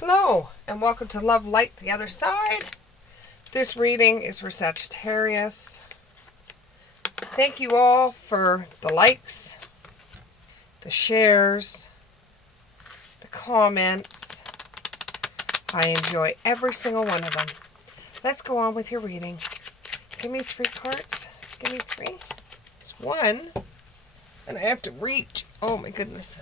Hello, and welcome to Love Light the Other Side. This reading is for Sagittarius. Thank you all for the likes, the shares, the comments. I enjoy every single one of them. Let's go on with your reading. Give me 3 cards. Give me 3. It's 1, and I have to reach. Oh my goodness.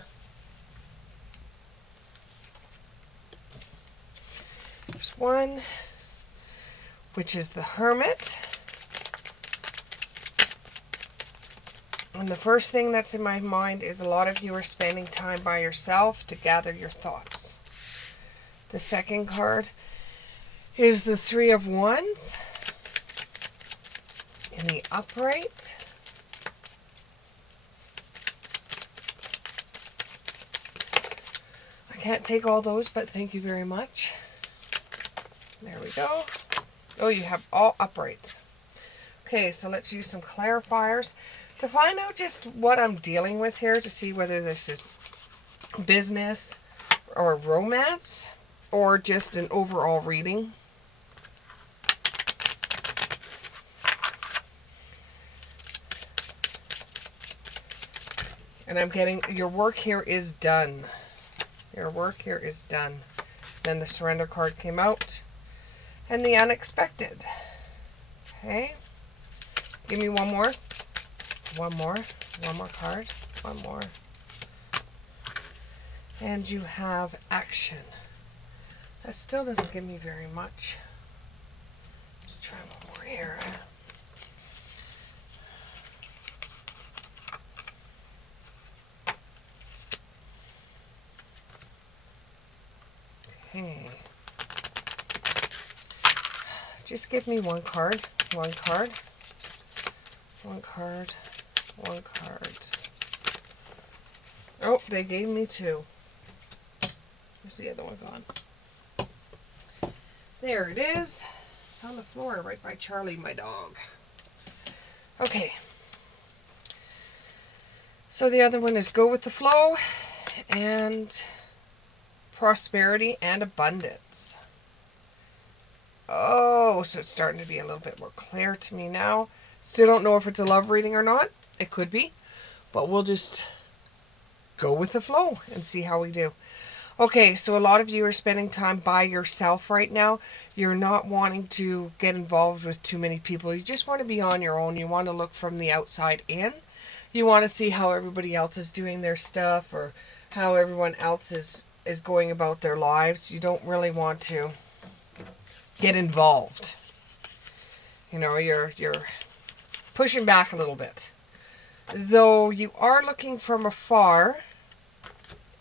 There's 1, which is the Hermit. And the first thing that's in my mind is a lot of you are spending time by yourself to gather your thoughts. The second card is the 3 of Wands in the upright. I can't take all those, but thank you very much. There we go. Oh, you have all uprights. Okay, so let's use some clarifiers to find out just what I'm dealing with here, to see whether this is business or romance or just an overall reading. And I'm getting your work here is done. Your work here is done. Then the surrender card came out. And the unexpected. Okay. Give me one more. One more card. One more. And you have action. That still doesn't give me very much. Let's try one more here. Okay. Just give me one card. One card. One card. One card. Oh, they gave me 2. Where's the other one gone? There it is. It's on the floor right by Charlie, my dog. Okay. So the other one is go with the flow and prosperity and abundance. Oh, so it's starting to be a little bit more clear to me now. Still don't know if it's a love reading or not. It could be. But we'll just go with the flow and see how we do. Okay, so a lot of you are spending time by yourself right now. You're not wanting to get involved with too many people. You just want to be on your own. You want to look from the outside in. You want to see how everybody else is doing their stuff or how everyone else is going about their lives. You don't really want to get involved. You know, you're pushing back a little bit. Though you are looking from afar,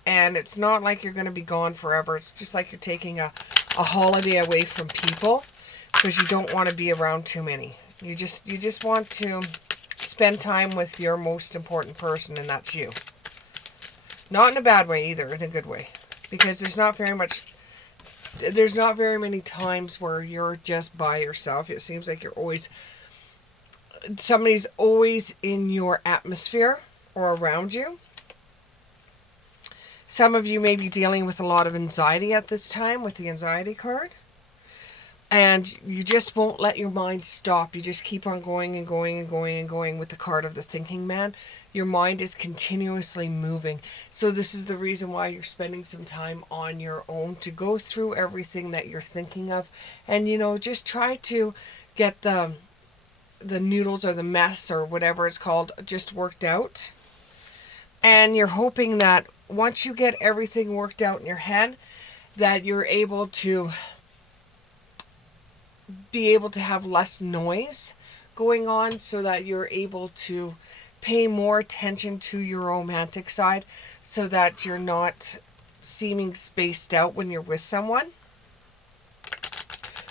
and it's not like you're going to be gone forever. It's just like you're taking a holiday away from people because you don't want to be around too many. You just want to spend time with your most important person, and that's you. Not in a bad way either, in a good way. Because there's not very many times where you're just by yourself. It seems like somebody's always in your atmosphere or around you. Some of you may be dealing with a lot of anxiety at this time with the anxiety card. And you just won't let your mind stop. You just keep on going and going and going and going with the card of the thinking man. Your mind is continuously moving. So this is the reason why you're spending some time on your own to go through everything that you're thinking of. And, you know, just try to get the noodles or the mess or whatever it's called just worked out. And you're hoping that once you get everything worked out in your head, that you're able to have less noise going on so that you're able to pay more attention to your romantic side so that you're not seeming spaced out when you're with someone.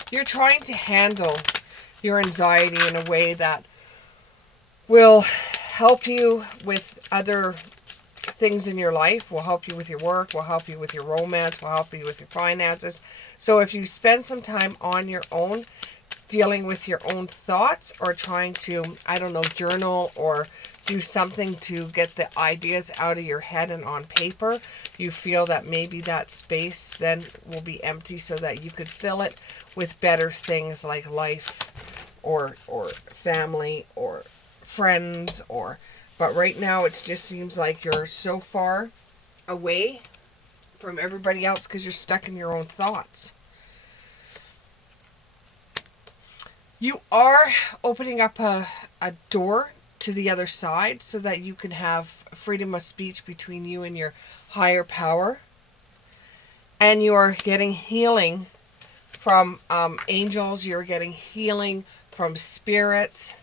You're trying to handle your anxiety in a way that will help you with other things in your life, will help you with your work, will help you with your romance, will help you with your finances. So if you spend some time on your own, dealing with your own thoughts or trying to, I don't know, journal or do something to get the ideas out of your head and on paper, you feel that maybe that space then will be empty so that you could fill it with better things like life or family or friends but right now it just seems like you're so far away from everybody else because you're stuck in your own thoughts. You are opening up a door to the other side so that you can have freedom of speech between you and your higher power. And you are getting healing from angels. You're getting healing from spirits.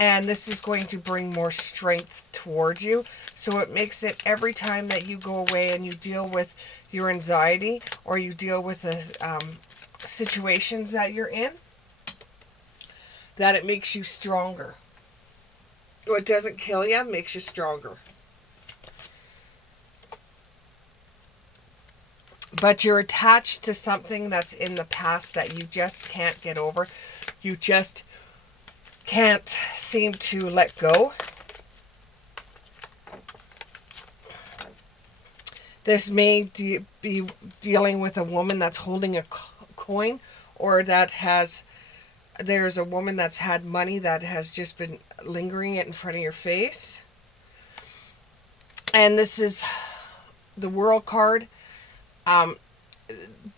And this is going to bring more strength towards you. So it makes it every time that you go away and you deal with your anxiety or you deal with the situations that you're in, that it makes you stronger. What doesn't kill you makes you stronger. But you're attached to something that's in the past that you just can't get over. You just can't seem to let go. This may be dealing with a woman that's holding a coin, or there's a woman that's had money that has just been lingering it in front of your face. And this is the World card.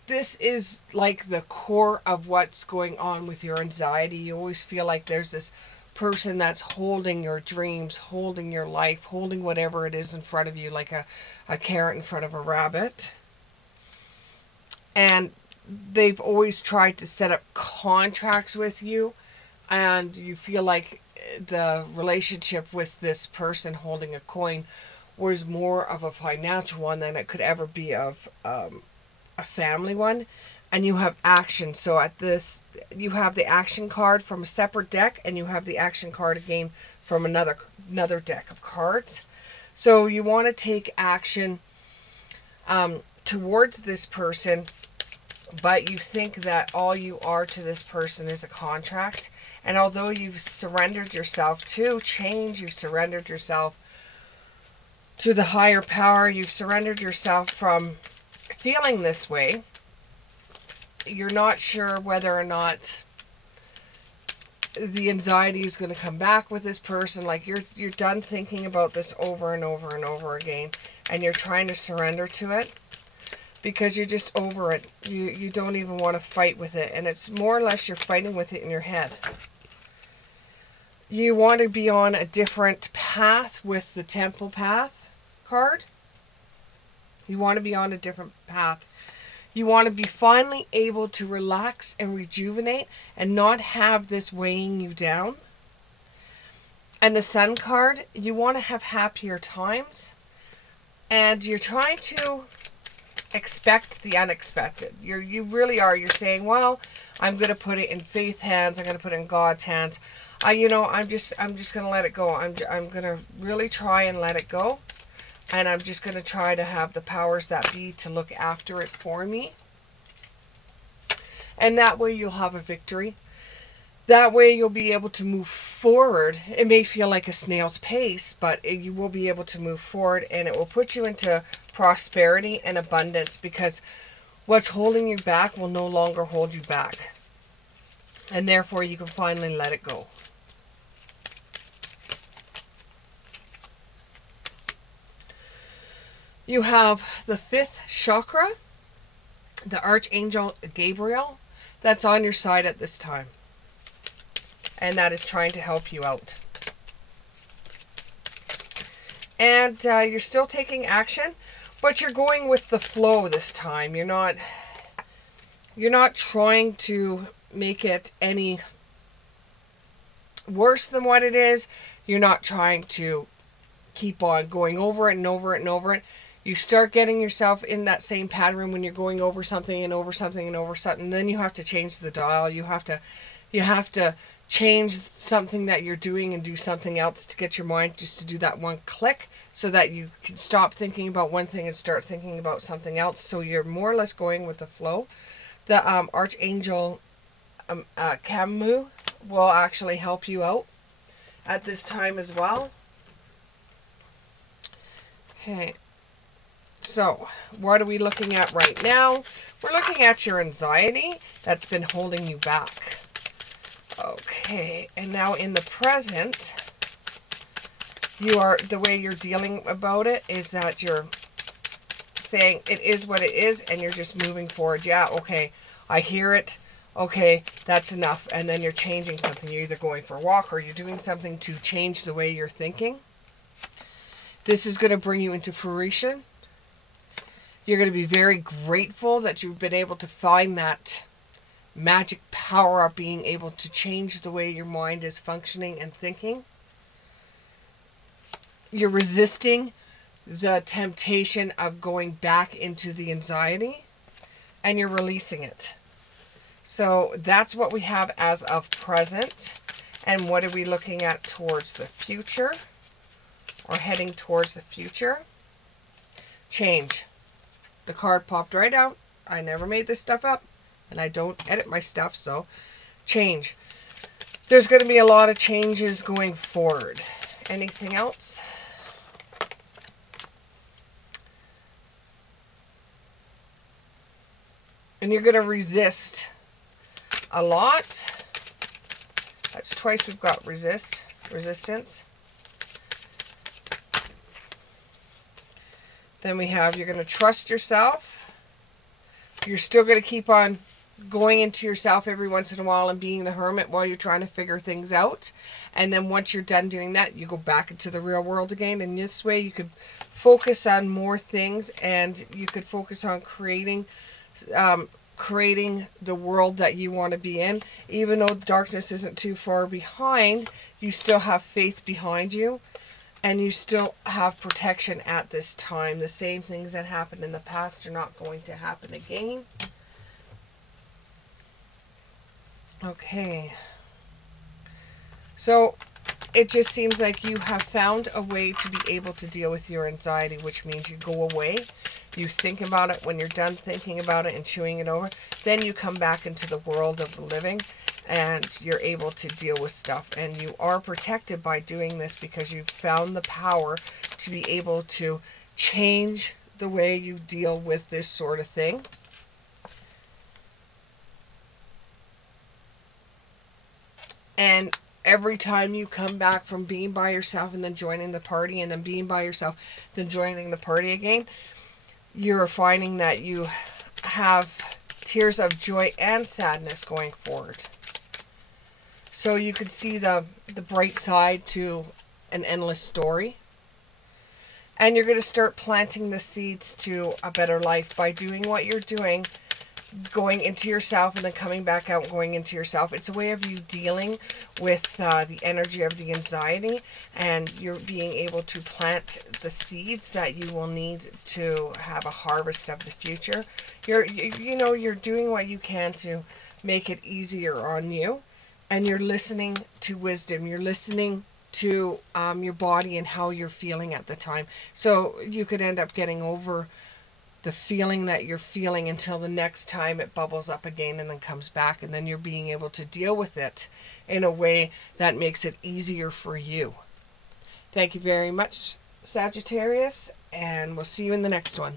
This is like the core of what's going on with your anxiety. You always feel like there's this person that's holding your dreams, holding your life, holding whatever it is in front of you, like a carrot in front of a rabbit. And they've always tried to set up contracts with you, and you feel like the relationship with this person holding a coin was more of a financial one than it could ever be of a family one. And you have action. So at this, you have the action card from a separate deck, and you have the action card again from another deck of cards. So you want to take action towards this person, but you think that all you are to this person is a contract. And although you've surrendered yourself to change, you've surrendered yourself to the higher power, you've surrendered yourself from feeling this way, you're not sure whether or not the anxiety is going to come back with this person. Like you're done thinking about this over and over and over again, and you're trying to surrender to it because you're just over it. You don't even want to fight with it, and it's more or less you're fighting with it in your head. You want to be on a different path with the Temple Path card. You want to be on a different path. You want to be finally able to relax and rejuvenate and not have this weighing you down. And the Sun card, you want to have happier times. And you're trying to expect the unexpected. You really are. You're saying, well, I'm going to put it in faith hands. I'm going to put it in God's hands. I'm just going to let it go. I'm going to really try and let it go. And I'm just going to try to have the powers that be to look after it for me. And that way you'll have a victory. That way you'll be able to move forward. It may feel like a snail's pace, but you will be able to move forward, and it will put you into prosperity and abundance, because what's holding you back will no longer hold you back. And therefore you can finally let it go. You have the 5th chakra, the Archangel Gabriel, that's on your side at this time. And that is trying to help you out. And you're still taking action, but you're going with the flow this time. You're not trying to make it any worse than what it is. You're not trying to keep on going over it and over it and over it. You start getting yourself in that same pattern when you're going over something and over something and over something. And then you have to change the dial. You have to change something that you're doing and do something else to get your mind just to do that one click, so that you can stop thinking about one thing and start thinking about something else. So you're more or less going with the flow. The Archangel Camus will actually help you out at this time as well. Okay, so what are we looking at right now? We're looking at your anxiety that's been holding you back. Okay, and now in the present, the way you're dealing about it is that you're saying it is what it is, and you're just moving forward. Yeah, okay, I hear it. Okay, that's enough. And then you're changing something. You're either going for a walk or you're doing something to change the way you're thinking. This is going to bring you into fruition. You're going to be very grateful that you've been able to find that magic power of being able to change the way your mind is functioning and thinking. You're resisting the temptation of going back into the anxiety, and you're releasing it. So that's what we have as of present. And what are we looking at towards the future, or heading towards the future? Change. The card popped right out. I never made this stuff up, and I don't edit my stuff, so change. There's going to be a lot of changes going forward. Anything else? And you're going to resist a lot. That's twice we've got resistance. Then we have you're going to trust yourself. You're still going to keep on going into yourself every once in a while and being the hermit while you're trying to figure things out. And then once you're done doing that, you go back into the real world again. And this way you could focus on more things, and you could focus on creating the world that you want to be in. Even though darkness isn't too far behind, you still have faith behind you, and you still have protection at this time. The same things that happened in the past are not going to happen again. Okay. So it just seems like you have found a way to be able to deal with your anxiety, which means you go away, you think about it. When you're done thinking about it and chewing it over, then you come back into the world of the living, and you're able to deal with stuff. And you are protected by doing this because you've found the power to be able to change the way you deal with this sort of thing. And every time you come back from being by yourself and then joining the party, and then being by yourself, then joining the party again, you're finding that you have tears of joy and sadness going forward. So you could see the bright side to an endless story. And you're going to start planting the seeds to a better life by doing what you're doing, going into yourself and then coming back out and going into yourself. It's a way of you dealing with the energy of the anxiety, and you're being able to plant the seeds that you will need to have a harvest of the future. You're doing what you can to make it easier on you, and you're listening to wisdom. You're listening to your body and how you're feeling at the time. So you could end up getting over the feeling that you're feeling until the next time it bubbles up again and then comes back, and then you're being able to deal with it in a way that makes it easier for you. Thank you very much, Sagittarius, and we'll see you in the next one.